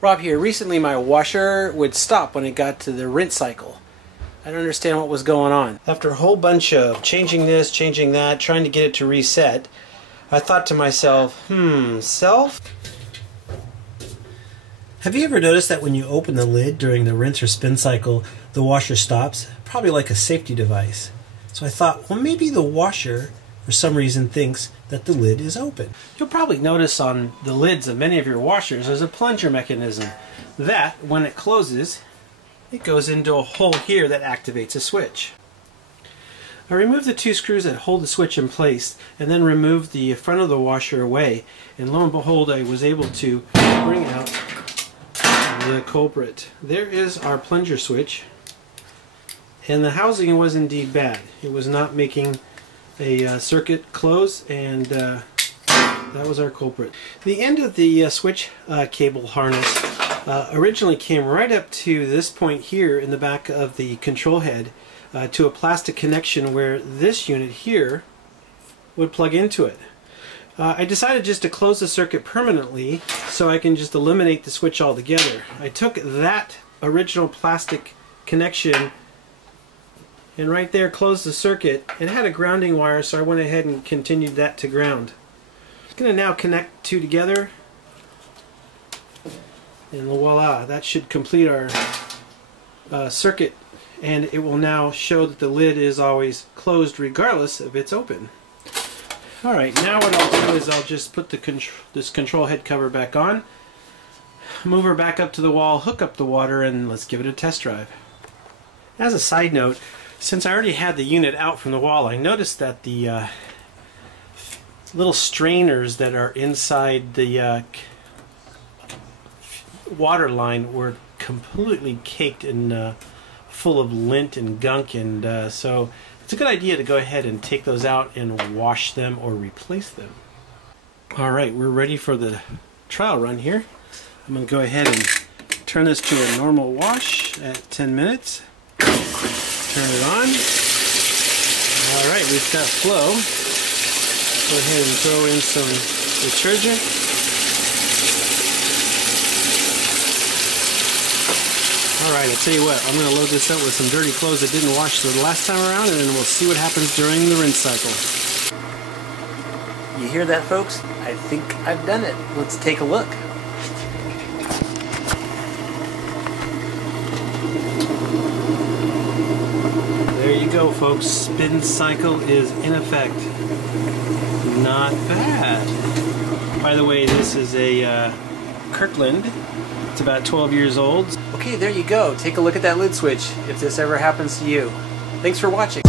Rob here. Recently my washer would stop when it got to the rinse cycle. I don't understand what was going on. After a whole bunch of changing this, changing that, trying to get it to reset, I thought to myself, self? Have you ever noticed that when you open the lid during the rinse or spin cycle, the washer stops? Probably like a safety device. So I thought, well, maybe the washer, for some reason, thinks that the lid is open. You'll probably notice on the lids of many of your washers there's a plunger mechanism that, when it closes, it goes into a hole here that activates a switch. I removed the two screws that hold the switch in place and then removed the front of the washer away, and lo and behold, I was able to bring out the culprit. There is our plunger switch, and the housing was indeed bad. It was not making a circuit close, and that was our culprit. The end of the switch cable harness originally came right up to this point here in the back of the control head to a plastic connection where this unit here would plug into it. I decided just to close the circuit permanently so I can just eliminate the switch altogether. I took that original plastic connection and right there closed the circuit. It had a grounding wire, so I went ahead and continued that to ground. I'm going to now connect two together, and voila, that should complete our circuit, and it will now show that the lid is always closed regardless if it's open. Alright, now what I'll do is I'll just put this control head cover back on, move her back up to the wall, hook up the water, and let's give it a test drive. As a side note, since I already had the unit out from the wall, I noticed that the little strainers that are inside the water line were completely caked in full of lint and gunk, and so it's a good idea to go ahead and take those out and wash them or replace them. Alright, we're ready for the trial run here. I'm going to go ahead and turn this to a normal wash at 10 minutes. Turn it on. Alright, we've got flow. Go ahead and throw in some detergent. Alright, I'll tell you what, I'm going to load this up with some dirty clothes that didn't wash the last time around, and then we'll see what happens during the rinse cycle. You hear that, folks? I think I've done it. Let's take a look. There you go, folks. Spin cycle is in effect. Not bad. By the way, this is a Kirkland. It's about 12 years old. Okay, there you go. Take a look at that lid switch if this ever happens to you. Thanks for watching.